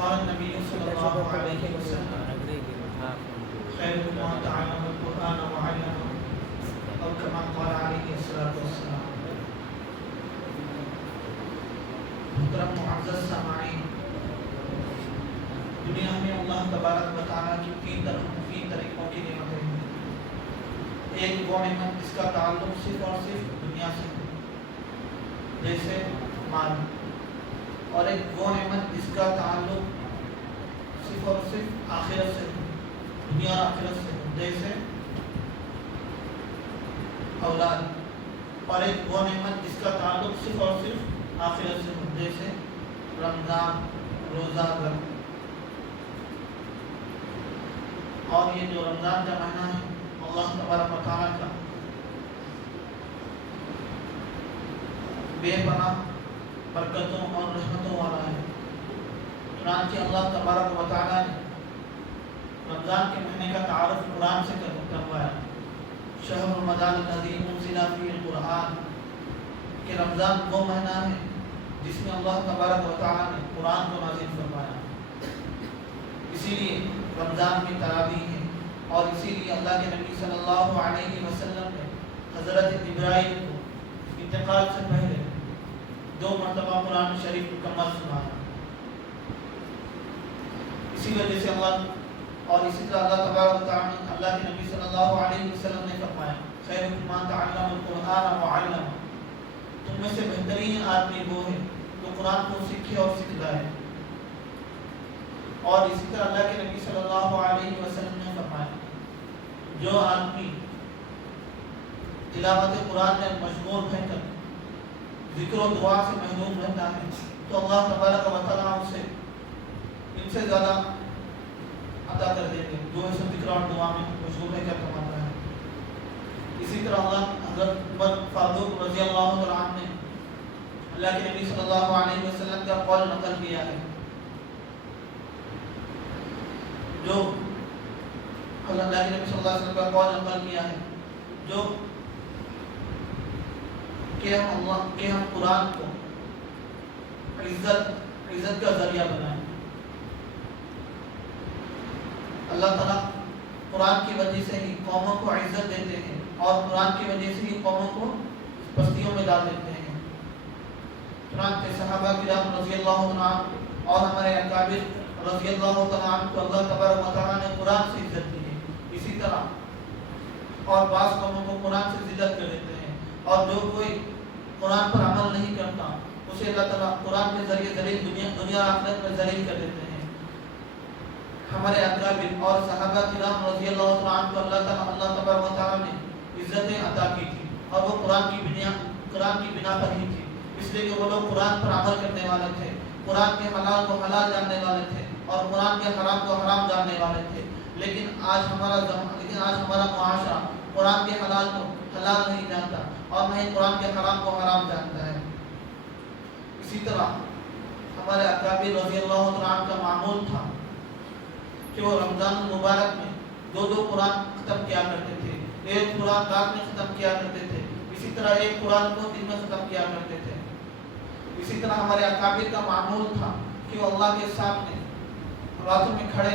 قال النبي صلى الله عليه وسلم خيركم من تعلم القرآن وعلمه أو كما قال عليه الصلاة والسلام. محترم معزز سامعین، دنیا میں اللہ تبارک و تعالیٰ کی تین طریقوں کی نعمتیں ہیں۔ ایک وہ نعمت جس کا تعلق صرف اور صرف دنیا سے ہے، جیسے مال، اور ایک وہ نعمت جس کا تعلق صرف اور صرف آخرت سے ہے، دنیا اور آخرت سے ہے، جیسے اولاد، اور ایک وہ نعمت جس کا تعلق صرف اور صرف آخرت سے ہے، جیسے رمضان، روزہ رکھ۔ اور یہ جو رمضان کا مہینہ ہے اللہ تبارک و تعالیٰ کا بے پناہ برکتوں اور رحمتوں والا ہے۔ چنانچہ اللہ تبارک و تعالیٰ نے رمضان کے مہینے کا تعارف قرآن سے کروایا، شہر رمضان الذی انزل فیہ القرآن، کہ رمضان وہ مہینہ ہے جس میں اللہ تبارک و تعالیٰ نے قرآن کو نازل فرمایا۔ اسی لیے رمضان میں تراویح ہے، اور اسی لیے اللہ کے نبی صلی اللہ علیہ وسلم نے حضرت جبرائیل کو انتقال سے پہلے 2 مرتبہ قرآن شریف مکمل سنایا۔ اسی وجہ سے اسی طرح اللہ تبارک و تعالیٰ نے اللہ کے نبی صلی اللہ علیہ وسلم نے فرمایا، خیرکم من تعلم القرآن وعلمہ، تم میں سے بہترین آدمی وہ ہے جو قرآن کو سیکھے اور سکھلائے۔ اور اسی طرح اللہ کے نبی صلی اللہ علیہ وسلم نے فرمایا، جو آدمی تلاوت قرآن میں مشغول رہ کر ذکر و دعا سے محروم رہتا ہے تو اللہ تبارک و تعالیٰ اسے ان سے زیادہ عطا کر دیں گے جو اسے ذکر اور دعا میں مشغول رہ کر کماتا ہے۔ اسی طرح حضرت عمر فاروق رضی اللہ عنہ نے اللہ کے نبی صلی اللہ علیہ وسلم کا قول نقل کیا ہے، جو اللہ کے نبی صلی اللہ علیہ وسلم کا قول نقل کیا ہے جو کہ ہم قرآن کو عزت کا ذریعہ بنائیں۔ اللہ تعالیٰ قرآن کی وجہ سے ہی قوموں کو عزت دیتے ہیں، اور قرآن کی وجہ سے ہی قوموں کو پستیوں میں ڈال دیتے ہیں۔ چنانچہ صحابہ کرام رضی اللہ عنہ اور ہمارے اکابر رضی اللہ تعالیٰ عنہ کو اللہ تبارک و تعالیٰ نے قرآن سے عزت دی ہے۔ اسی طرح اور بعض قوموں کو قرآن سے ذلت کر دیتے ہیں، اور جو کوئی قرآن پر عمل نہیں کرتا اسے اللہ تعالیٰ قرآن کے ذریعے دنیا آخرت میں ذلیل کر دیتے ہیں۔ ہمارے اکابر اور صحابہ کرام رضی اللہ عنہ کو اللہ تبارک و تعالیٰ نے عزتیں عطا کی تھی، اور وہ قرآن کی بنا پر ہی تھی، اس لیے کہ وہ لوگ قرآن پر عمل کرنے والے تھے، قرآن کے حلال کو حلال جاننے والے تھے، اور قرآن کے حرام کو حرام جاننے والے تھے۔ لیکن آج ہمارا معاشرہ قرآن کے حلال کو حلال نہیں جانتا، اور نہ ہی قرآن کے حرام کو حرام جانتا ہے۔ اسی طرح ہمارے اکابر رضی اللہ عنہ کا معمول تھا کہ وہ رمضان المبارک میں 2 قرآن ختم کیا کرتے تھے، ایک قرآن رات میں ختم کیا کرتے تھے، اسی طرح ایک قرآن کو دن میں ختم کیا کرتے تھے۔ اسی طرح ہمارے اکابر کا معمول تھا کہ وہ اللہ کے سامنے راتوں میں کھڑے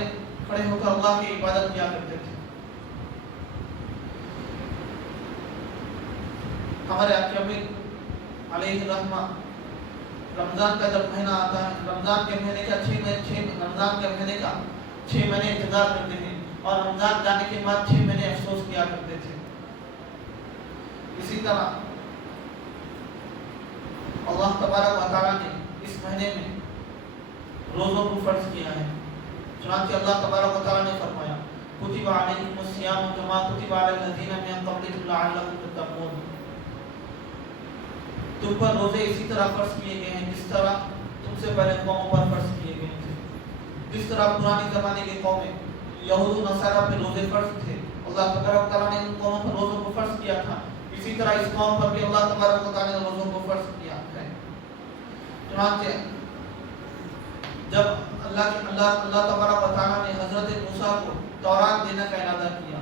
ہو کر اللہ کی عبادت کیا کرتے تھے۔ ہمارے اکابر علیہ الرحمہ رمضان کا جب مہینہ آتا ہے، رمضان کے مہینے کا 6 مہینے انتظار کرتے ہیں، اور رمضان جانے کے بعد 6 مہینے افسوس کیا کرتے تھے۔ اسی طرح اللہ تبارک و تعالیٰ نے اس مہینے میں روزوں کو فرض کیا ہے۔ چنانچہ اللہ تبارک و تعالیٰ نے فرمایا، کتب علیکم الصیام کما کتب علی الذین من قبلکم لعلکم تتقون، تم پر روزے اسی طرح فرض کیے گئے ہیں جس طرح تم سے پہلے قوموں پر فرض کیے گئے تھے۔ جس طرح پرانی زمانے کی قومیں یہود و نصارہ پہ روزے فرض تھے، اللہ تبارک و تعالیٰ نے ان قوموں پر روزوں کو فرض کیا تھا، اسی طرح اس قوم پر بھی اللہ تبارک و تعالیٰ نے روزوں کو فرض کیا ہے۔ چنانچہ جب اللہ تبارک و تعالیٰ نے حضرت موسیٰ کو تورات دینے کا ارادہ کیا،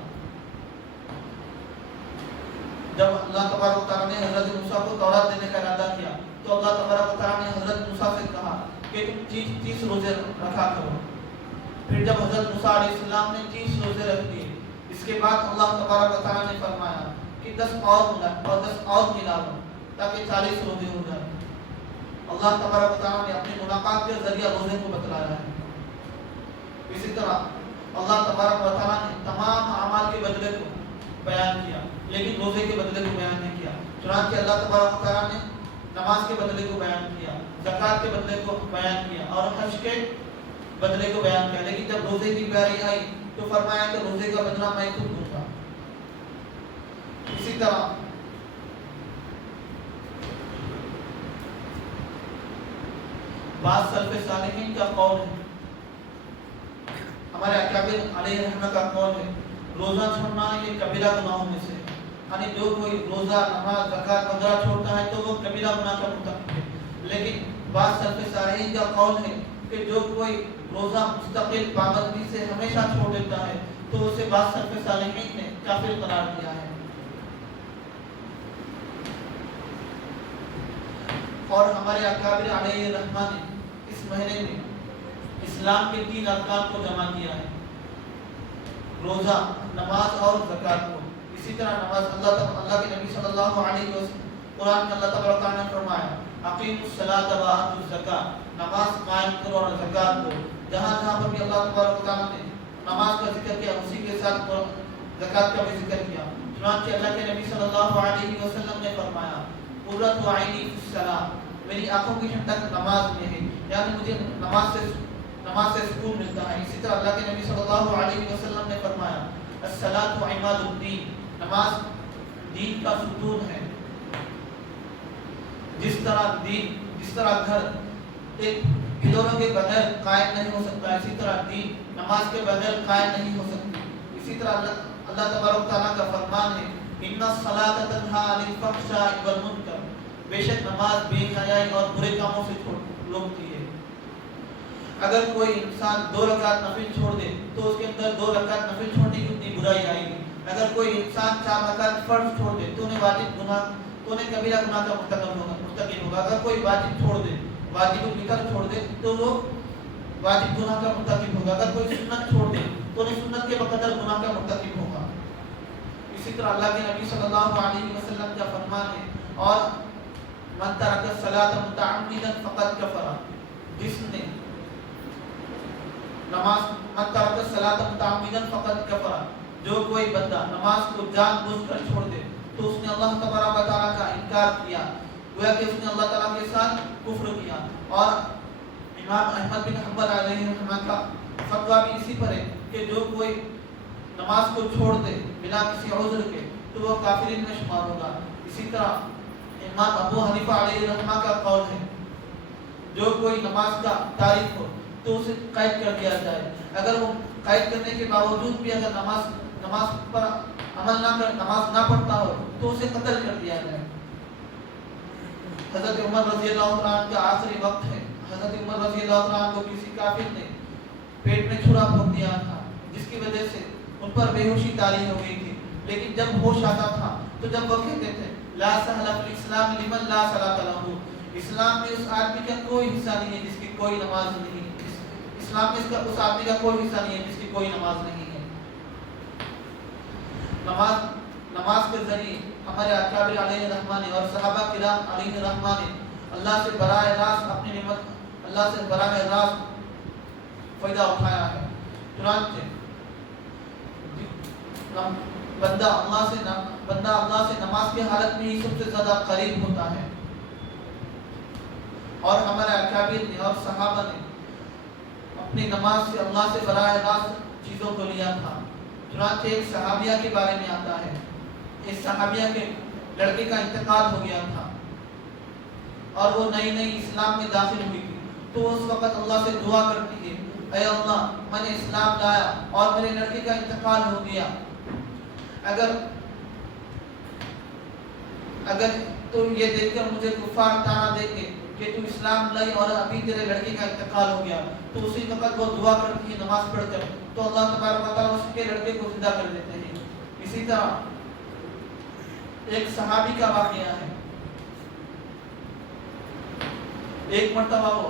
جب اللہ تبارک و تعالیٰ نے حضرت موسیٰ کو تورات دینے کا ارادہ کیا تو اللہ تبارک و تعالیٰ نے حضرت موسیٰ سے کہا کہ تم 30 روزے رکھا کرو۔ پھر جب حضرت موسیٰ علیہ السلام نے 30 روزے رکھ دیے، اس کے بعد اللہ تبارک و تعالیٰ نے فرمایا کہ 10 اور ملا لو تاکہ 40 روزے ہو جائیں۔ اللہ تبارک و تعالیٰ نے اپنی ملاقات کے ذریعہ روزے کو بتلایا ہے۔ اسی طرح اللہ تبارک و تعالیٰ نے تمام اعمال کے بدلے کو بیان کیا، لیکن روزے کے بدلے کو بیان نہیں کیا۔ چنانچہ اللہ تبارک و تعالیٰ نے نماز کے بدلے کو بیان کیا، زکوٰۃ کے بدلے کو بیان کیا اور حج کے بدلے کو بیان کیا، لیکن جب روزے کی باری آئی تو فرمایا کہ روزے کا بدلہ میں خود دوں گا۔ اسی طرح بعض سلف صالحین کا قول ہے، ہمارے اکابر علیہ رحمہ کا قول ہے، روزہ چھوڑنا یہ کبیرہ گناہوں میں سے ہے، یعنی جو کوئی روزہ، نماز، زکوٰۃ وغیرہ چھوڑتا ہے تو وہ کبیرہ گناہ کا مرتکب ہے۔ لیکن بعض سلف صالحین کا قول ہے کہ جو کوئی روزہ مستقل پابندی سے ہمیشہ چھوڑ دیتا ہے تو اسے بعض سلف صالحین نے کافر قرار دیا ہے۔ اور ہمارے اکابر علیہ رحمہ نے اس مہینے میں اسلام کے 3 ارکان کو جمع کیا ہے، روزہ، نماز اور زکوٰۃ کو۔ اسی طرح نماز اللہ کے نبی صلی اللہ علیہ وسلم قرآن میں اللہ تبارک و تعالیٰ نے فرمایا اقیموا الصلاۃ وآتوا الزکاۃ، نماز قائم کرو اور زکوٰۃ دو۔ جہاں جہاں پر بھی اللہ تبارک و تعالیٰ نے نماز کا ذکر کیا اسی کے ساتھ زکوٰۃ کا بھی ذکر کیا۔ چنانچہ اللہ کے نبی صلی اللہ علیہ وسلم نے فرمایا قرۃ عینی فی الصلاۃ، میری آنکھوں کی ٹھنڈک نماز میں ہے، یعنی مجھے نماز سے سکون ملتا ہے۔ اسی طرح اللہ کے نبی صلی اللہ علیہ وسلم نے فرمایا الصلاۃ عماد الدین، نماز دین کا ستون ہے۔ جس طرح گھر ایک پلروں کے بغیر قائم نہیں ہو سکتا، اسی طرح دین نماز کے بغیر قائم نہیں ہو سکتی۔ اسی طرح اللہ تبارک و تعالیٰ کا فرمان ہے ان الصلاۃ تنہی عن الفحشاء والمنکر، بے شک نماز بے حیائی اور برے کاموں سے روکتی ہے۔ اگر کوئی انسان 2 رکعت نفل چھوڑ دے تو اس کے اندر 2 رکعت نفل چھوڑنے کی اتنی برائی آئے گی۔ اگر کوئی انسان 4 رکعت فرض چھوڑ دے تو انہیں کبیرہ گناہ کا مرتکب ہوگا۔ اگر کوئی واجب چھوڑ دے، واجب الوتر چھوڑ دے تو وہ واجب گناہ کا مرتکب ہوگا۔ اگر کوئی سنت چھوڑ دے تو انہیں سنت کے بقدر گناہ کا مرتکب ہوگا۔ اسی طرح اللہ کے نبی صلی اللہ علیہ وسلم کا فرمان ہے اور من ترک الصلاۃ متعمدا فقد کفر، جس نے من ترک الصلاۃ متعمدا فقد کفر، جو کوئی بندہ نماز کو جان بوجھ کر چھوڑ دے تو اس نے اللہ تبارک و تعالیٰ کا انکار کیا، گویا کہ اس نے اللہ تعالیٰ کے ساتھ کفر کیا۔ اور امام احمد بن حنبل علیہ رحمہ کا فتویٰ بھی اسی پر ہے کہ جو کوئی نماز کو چھوڑ دے بنا کسی عذر کے تو وہ کافرین میں شمار ہوگا۔ اسی طرح امام ابو حنیفہ علیہ رحمہ کا قول ہے جو کوئی نماز کا تارک ہو تو اسے قید کر دیا جائے، اگر وہ قید کرنے کے باوجود بھی اگر نماز پر عمل نماز نہ پڑھتا ہو تو اسے قتل کر دیا جائے۔ حضرت عمر رضی اللہ عنہ کا آخری وقت ہے، حضرت عمر رضی اللہ عنہ کو کسی کافر نے پیٹ میں چھرا پھونک دیا تھا جس کی وجہ سے ان پر بے ہوشی طاری ہو گئی تھی، لیکن جب ہوش آتا تھا تو جب وہ کہتے تھے لا سہل فی الاسلام لمن لا صلاۃ لہ، اسلام میں اس آدمی کا کوئی حصہ نہیں ہے جس کی کوئی نماز نہیں ہے، اسلام میں اس آدمی کا کوئی حصہ نہیں ہے جس کی کوئی نماز نہیں ہے۔ نماز کے ذریعے ہمارے اکابر علیہ رحمہ نے اور صحابہ کرام علیہ رحمہ نے اللہ سے براہ راست اپنی نعمت، اللہ سے براہ راست فائدہ اٹھایا ہے۔ چنانچہ بندہ اللہ سے نماز کی حالت میں ہی سب سے زیادہ قریب ہوتا ہے۔ اور ہمارے اکابر نے اور صحابہ نے اپنی نماز سے اللہ سے براہ راست چیزوں کو لیا تھا۔ چنانچہ ایک صحابیہ کے بارے میں آتا ہے، اس صحابیہ کے لڑکے کا انتقال ہو گیا تھا اور وہ نئی اسلام میں داخل ہوئی تھی، تو اس وقت اللہ سے دعا کرتی ہے اے اللہ میں نے اسلام لایا اور میرے لڑکے کا انتقال ہو گیا، اگر تو یہ دیکھ کر مجھے کفار تانا دیں گے کہ تو اسلام لائی اور ابھی تیرے لڑکے کا انتقال ہو گیا، تو اسی وقت وہ دعا کرتی ہے نماز پڑھ کر، تو اللہ تبارک و تعالیٰ اس کے لڑکے کو زندہ کر دیتے ہیں۔ اسی طرح ایک صحابی کا واقعہ ہے، ایک مرتبہ وہ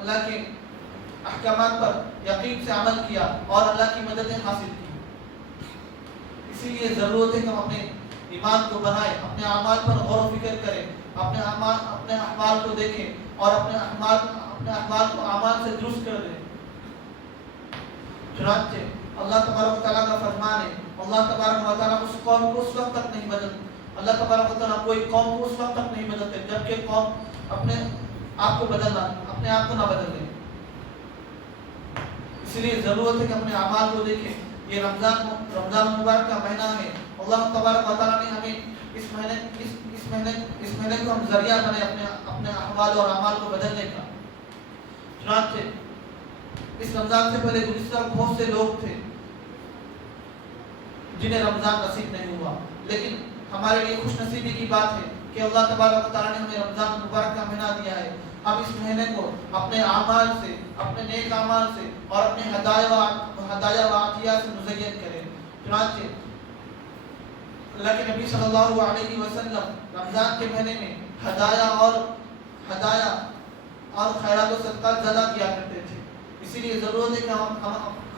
اللہ کے احکامات پر یقین سے عمل کیا اور اللہ کی مددیں حاصل کی. اسی لیے ضرورت ہے کہ ہم اپنے ایمان کو بنائیں، اپنے اعمال پر غور و فکر کریں، اپنے اعمال کو دیکھیں اور اپنے اعمال کو اعمال سے درست کر دیں. چنانچہ اللہ تبارک و تعالیٰ کا فرمان ہے، اللہ تبارک و تعالیٰ اس قوم کو اس وقت تک نہیں بدلتے، اللہ تبارک و تعالیٰ کوئی قوم کو اس وقت تک نہیں بدلتے جب کہ قوم اپنے آپ کو نہ بدل لے. اس لیے ضرورت ہے کہ اپنے اعمال کو دیکھیں. یہ رمضان مبارک کا مہینہ ہے. اللہ تبارک و تعالیٰ نے ہمیں اس مہینے کو ہم ذریعہ بنائے اپنے احوال اور اعمال کو بدلنے کا. چنانچہ اس رمضان سے پہلے گزشتہ بہت سے لوگ تھے جنہیں رمضان نصیب نہیں ہوا، لیکن ہمارے لیے خوش نصیبی کی بات ہے کہ اللہ تبارک و تعالیٰ نے ہمیں رمضان مبارک کا مہینہ دیا ہے. ہم اس مہینے کو اپنے اعمال سے، اپنے نیک اعمال سے اور اپنے ہدایہ و عطیات سے مزین کریں. چنانچہ اللہ کے نبی صلی اللہ علیہ وسلم رمضان کے مہینے میں ہدایہ اور خیرات و صدقات زیادہ کیا کرتے تھے. اسی لیے ضرورت ہے کہ ہم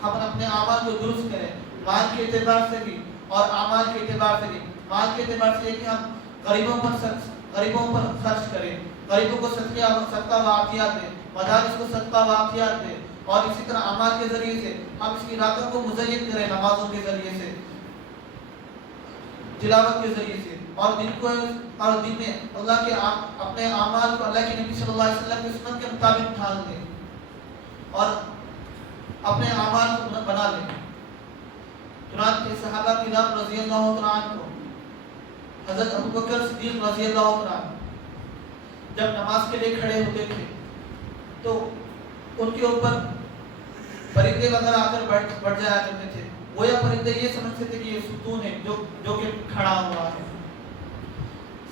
اپنے اعمال کو درست کریں، مال کے اعتبار سے بھی اور اعمال کے اعتبار سے بھی. مال کے اعتبار سے یہ کہ ہم غریبوں پر خرچ کریں، غریبوں کو صدقہ و عطیات دیں، مدارس کو صدقہ و عطیات دیں. اور اسی طرح اعمال کے ذریعے سے ہم اس کی راتوں کو مزین کریں، نمازوں کے ذریعے سے، تلاوت کے ذریعے سے، اور دن میں اللہ کے اپنے اعمال کو اللہ کے نبی صلی اللہ علیہ وسلم کی سنت کے مطابق ڈھال دیں اور اپنے اعمال کو بنا لیں. چنانچہ صحابہ کرام رضی اللہ عنہ کو حضرت ابوبکر صدیق رضی اللہ عنہ جب نماز کے لیے کھڑے ہوتے تھے تو ان کے اوپر پرندے وغیرہ آ کر بڑھ جایا کرتے تھے. وہ یا پرندے یہ سمجھتے تھے کہ یہ ستون ہے جو کہ کھڑا ہوا ہے.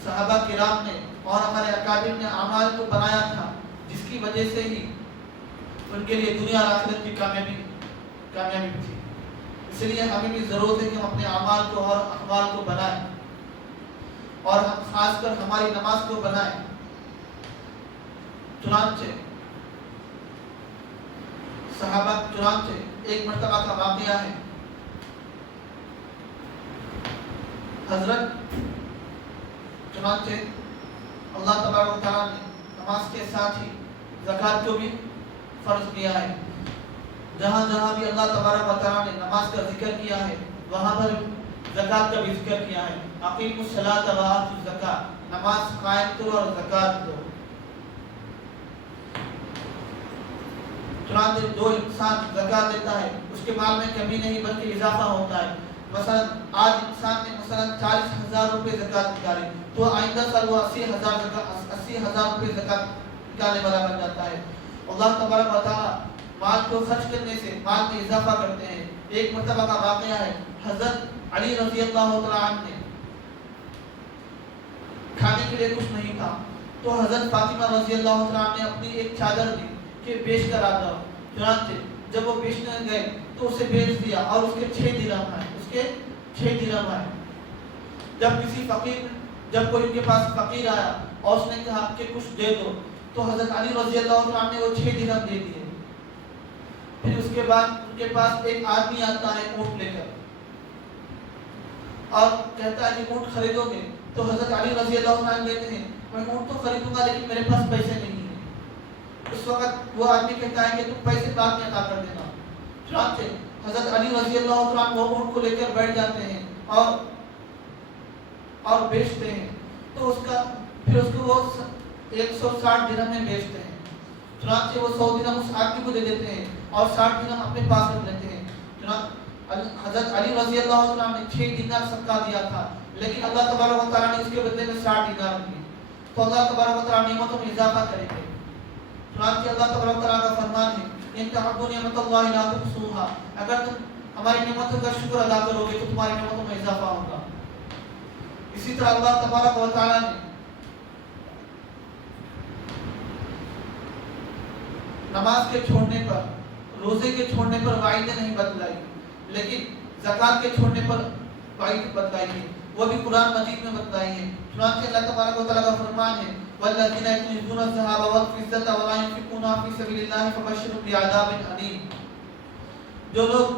صحابہ کرام نے اور ہمارے اکابر نے اعمال کو بنایا تھا جس کی وجہ سے ہی ان کے لیے دنیا اور آخرت کی کامیابی تھی. اس لیے ہمیں بھی ضرورت ہے کہ ہم اپنے اعمال کو اور احوال کو بنائیں اور ہم خاص کر ہماری نماز کو بنائیں. چنانچہ ایک مرتبہ کا واقعہ ہے. اللہ تبارک و تعالیٰ نے نماز کے ساتھ ہی زکوٰۃ کو بھی فرض کیا ہے. جہاں جہاں بھی اللہ تبارک و تعالیٰ نے نماز کا ذکر کیا ہے وہاں پر زکوٰۃ کا بھی ذکر کیا ہے. اقیموا الصلاۃ و آتوا الزکاۃ، نماز قائم کرو اور زکوٰۃ دو. چنانچہ جو انسان زکوٰۃ دیتا ہے اس کے مال میں کمی نہیں بلکہ اضافہ ہوتا ہے. مثلا آج انسان نے 40,000 روپے زکوٰۃ نکالے تو آئندہ سال وہ 80,000 روپے زکوٰۃ نکالنے والا بن جاتا ہے. اللہ تبارک و تعالیٰ مال کو خرچ کرنے سے مال میں اضافہ کرتے ہیں. ایک مرتبہ کا واقعہ ہے، حضرت علی رضی اللہ تعالیٰ عنہ نے کھانے کے لیے کچھ نہیں تھا تو حضرت فاطمہ رضی اللہ تعالیٰ عنہ نے اپنی ایک چادر دی کہ بیچ کر آ جاؤ. چنانچہ جب وہ بیچنے گئے تو اسے بیچ دیا اور اس کے 6 درہم آئے. جب کوئی ان کے پاس فقیر آیا اور اس نے کہا کہ کچھ دے دو تو حضرت علی رضی اللہ تعالیٰ عنہ نے وہ 6 درہم دے دیے. پھر اس کے بعد ان کے پاس ایک آدمی آتا ہے اونٹ لے کر اور کہتا ہے کہ اونٹ خریدو گے؟ تو حضرت علی رضی اللہ عنہ کہتے ہیں میں اونٹ تو خریدوں گا لیکن میرے پاس پیسے نہیں ہیں. اس وقت وہ آدمی کہتا ہے کہ تم پیسے بعد میں عطا کر دینا. چنانچہ حضرت علی رضی اللہ عنہ وہ اونٹ کو لے کر بیٹھ جاتے ہیں اور بیچتے ہیں. تو پھر اس کو وہ 160 درہم میں بیچتے ہیں. چنانچہ وہ 100 درہم اس آدمی کو دے دیتے ہیں اور 60 درہم اپنے پاس رکھ لیتے ہیں. حضرت علی رضی اللہ عنہ نے 6 دینار صدقہ دیا تھا لیکن اللہ تبارک و تعالیٰ نے اس کے بدلے میں 60 دینار دیے. تو اللہ تبارک و تعالیٰ نعمتوں میں اضافہ کریں گے. چنانچہ اللہ تبارک و تعالیٰ کا فرمان ہے ان تعدوا نعمت اللہ لا تحصوها، اگر تم ہماری نعمتوں کا شکر ادا کرو گے تو تمہاری نعمتوں میں اضافہ ہوگا. اسی طرح اللہ تبارک و تعالیٰ نے نماز کے چھوڑنے پر، روزے کے چھوڑنے پر وعیدیں نہیں بتلائی لیکن زکوٰۃ کے چھوڑنے پر وعید بتلائی ہے، وہ بھی قرآن مجید میں بتلائی ہے. چنانچہ اللہ تبارک و تعالیٰ کا فرمان ہے والذین یکنزون الذهب والفضة ولا ينفقونها في سبيل الله فبشرهم بعذاب أليم. جو لوگ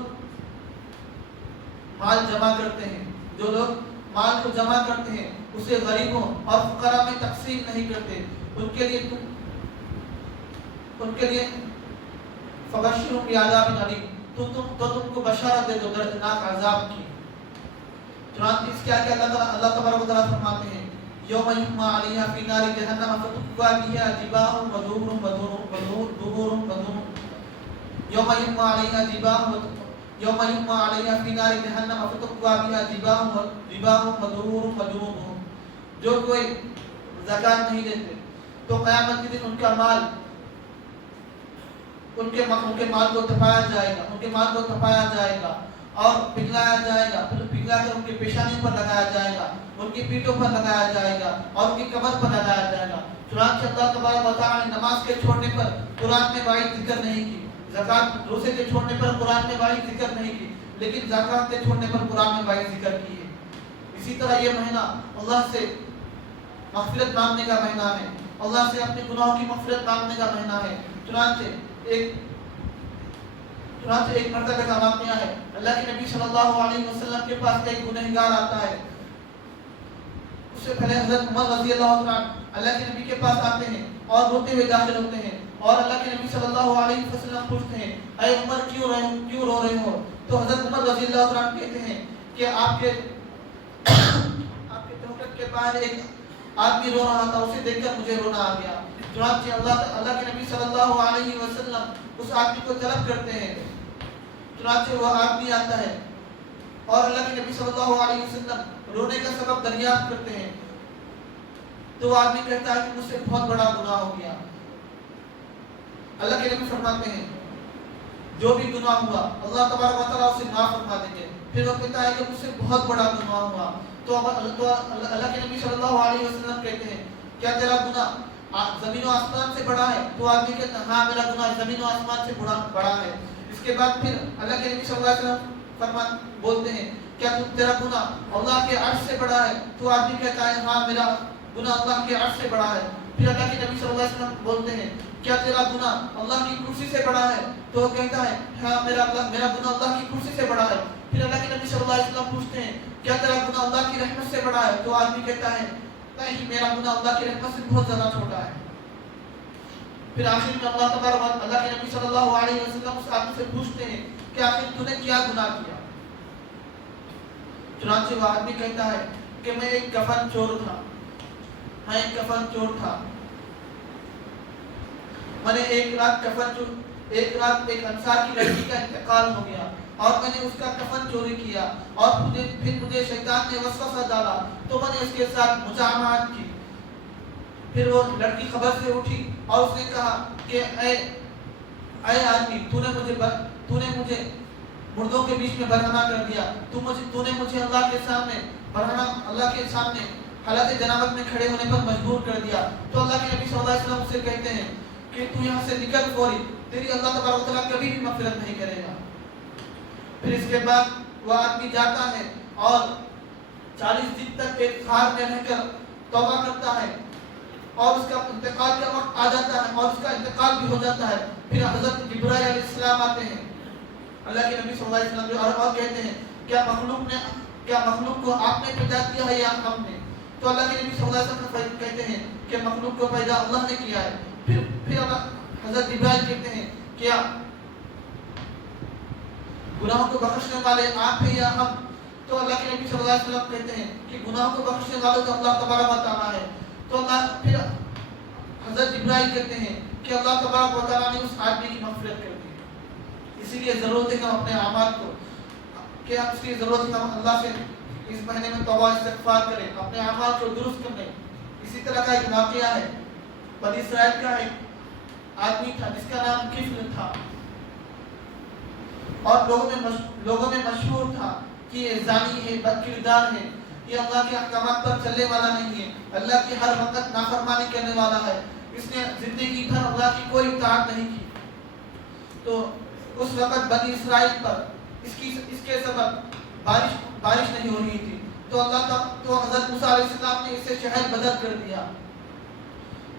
مال جمع کرتے ہیں، جو لوگ مال کو جمع کرتے ہیں اسے غریبوں اور فقراء میں تقسیم نہیں کرتے، ان کے لیے فبشرهم بعذاب أليم، تو تم کو بشارت دے دو دردناک عذاب کی. چنانچہ اس کے آگے اللہ تبارک و تعالیٰ فرماتے ہیں یوم یحمى علیہا فی نار جہنم فتکوی بہا جباہہم وظہورہم وظہورہم یوم یحمى علیہا فی نار جہنم فتکوی بہا جباہہم وظہورہم وجنوبہم. جو کوئی زکوٰۃ نہیں دیتے تو قیامت کے دن ان کا مال ان کے مال کو تپایا جائے گا اور پگھلایا جائے گا، پھر پگھلا کر ان کی پیشانی پر لگایا جائے گا، ان کی پیٹھوں پر لگایا جائے گا اور ان کی کمر پر لگایا جائے گا. چنانچہ اللہ تبارک و تعالیٰ نے نماز کے چھوڑنے پر قرآن میں وعید ذکر نہیں کی، زکوٰۃ روزے کے چھوڑنے پر قرآن میں وعید ذکر نہیں کی، لیکن زکوٰۃ کے چھوڑنے پر قرآن میں وعید ذکر کی ہے. اسی طرح یہ مہینہ اللہ سے مغفرت مانگنے کا مہینہ ہے، اللہ سے اپنے گناہوں کی مغفرت مانگنے کا مہینہ ہے. چنانچہ ایک مرتبہ کا واقعہ ہے، اللہ کے نبی صلی اللہ علیہ وسلم کے پاس ایک گنہگار آتا ہے. اس سے پہلے حضرت عمر رضی اللہ عنہ اللہ کے نبی کے پاس آتے ہیں اور روتے ہوئے داخل ہوتے ہیں اور اللہ کے نبی صلی اللہ علیہ وسلم پوچھتے ہیں اے عمر کیوں رو رہے ہو؟ تو حضرت عمر رضی اللہ عنہ کہتے ہیں کہ آپ کے چوکٹ کے باہر ایک آدمی رو رہا تھا، اسے دیکھ کر مجھے رونا آ گیا. چنانچہ اللہ کے نبی صلی اللہ علیہ وسلم اس آدمی کو طلب کرتے ہیں. چنانچہ وہ آدمی آتا ہے اور اللہ کے نبی صلی اللہ علیہ وسلم رونے کا سبب دریافت کرتے ہیں. تو وہ آدمی کہتا ہے کہ مجھ سے بہت بڑا گناہ ہو گیا. اللہ کے نبی فرماتے ہیں جو بھی گناہ ہوا اللہ تبارک و تعالیٰ اسے معاف فرما دیں گے. پھر وہ کہتا ہے کہ مجھ سے بہت بڑا گناہ ہوا. تو اللہ کے نبی صلی اللہ علیہ وسلم کہتے ہیں کیا تیرا گناہ زمین و آسمان سے بڑا ہے؟ تو آدمی کہتا ہے ہاں میرا گناہ زمین و آسمان سے بڑا ہے. اس کے بعد پھر اللہ کے نبی صلی اللہ علیہ وسلم بولتے ہیں کیا تیرا گناہ اللہ کے عرش سے بڑا ہے؟ تو آدمی کہتا ہے ہاں میرا گناہ اللہ کے عرش سے بڑا ہے. پھر اللہ کے نبی صلی اللہ علیہ وسلم بولتے ہیں کیا تیرا گناہ اللہ کی کرسی سے بڑا ہے؟ تو وہ کہتا ہے ہاں میرا گناہ اللہ کی کرسی سے بڑا ہے. پھر اللہ کے نبی صلی اللہ علیہ وسلم پوچھتے ہیں کیا تیرا گناہ اللہ کی رحمت سے بڑا ہے؟ تو آدمی کہتا ہے نہیں میرا گناہ اللہ کی رحمت سے بہت زیادہ چھوٹا ہے. پھر آخر میں اللہ کے نبی صلی اللہ علیہ وسلم اس آدمی سے پوچھتے ہیں کہ آخر تو نے کیا گناہ کیا؟ چنانچہ وہ آدمی کہتا ہے کہ میں ایک کفن چور تھا. میں نے ایک رات ایک انصار کی لڑکی کا انتقال ہو گیا اور میں نے اس کا کفن چوری کیا اور پھر مجھے شیطان نے وسوسہ ڈالا تو میں نے اس کے ساتھ مجامعت کی. پھر وہ لڑکی خبر سے اٹھی اور اس نے کہا کہ اے آدمی تو نے مجھے مردوں کے بیچ میں برہنہ کر دیا، تو نے مجھے اللہ کے سامنے حالت جنابت میں کھڑے ہونے پر مجبور کر دیا. تو اللہ کے نبی صلی اللہ علیہ وسلم سے کہتے ہیں کہ تو یہاں سے نکل فوری، تیری اللہ تبارک و تعالیٰ کبھی بھی مغفرت نہیں کرے گا. پھر اس کے بعد وہ آدمی جاتا ہے اور 40 دن تک ایک غار میں رہ کر توبہ کرتا ہے اور اس کا انتقال کا وقت آ جاتا ہے اور اس کا انتقال بھی ہو جاتا ہے. پھر حضرت جبرائیل علیہ السلام آتے ہیں اللہ کے نبی صلی اللہ علیہ وسلم اور کہتے ہیں کیا مخلوق کو آپ نے پیدا کیا ہے یا ہم نے؟ تو اللہ کے نبی صلی اللہ علیہ وسلم کہتے ہیں کہ مخلوق کو پیدا اللہ نے کیا ہے. پھر حضرت جبرائیل کہتے ہیں کیا گناہوں کو بخشنے والے آپ ہیں یا ہم؟ تو اللہ کے نبی صلی اللہ علیہ وسلم کہتے ہیں کہ گناہوں کو بخشنے والے تو اللہ تبارک و تعالیٰ ہے. تو پھر حضرت جبرائیل کہتے ہیں کہ اللہ تبارک و تعالیٰ نے اس آدمی کی مغفرت کر دی. اسی لیے ضرورت ہے کہ ہم اپنے اعمال کو اس کی ضرورت ہے کہ ہم اللہ سے اس مہینے میں توبہ استغفار کریں، اپنے اعمال کو درست کریں. اسی طرح کا ایک واقعہ ہے، بنی اسرائیل کا ایک آدمی تھا جس کا نام کفل تھا اور لوگوں میں مشہور تھا کہ یہ زانی ہے، بد کردار ہے، یہ اللہ کے احکامات پر چلنے والا نہیں ہے، اللہ کی ہر وقت نافرمانی کرنے والا ہے. اس نے زندگی بھر اللہ کی کوئی اطاعت نہیں کی. تو اس وقت بنی اسرائیل پر اس کے سبب بارش نہیں ہو رہی تھی. تو حضرت موسیٰ علیہ السلام نے اسے شہر بدر کر دیا.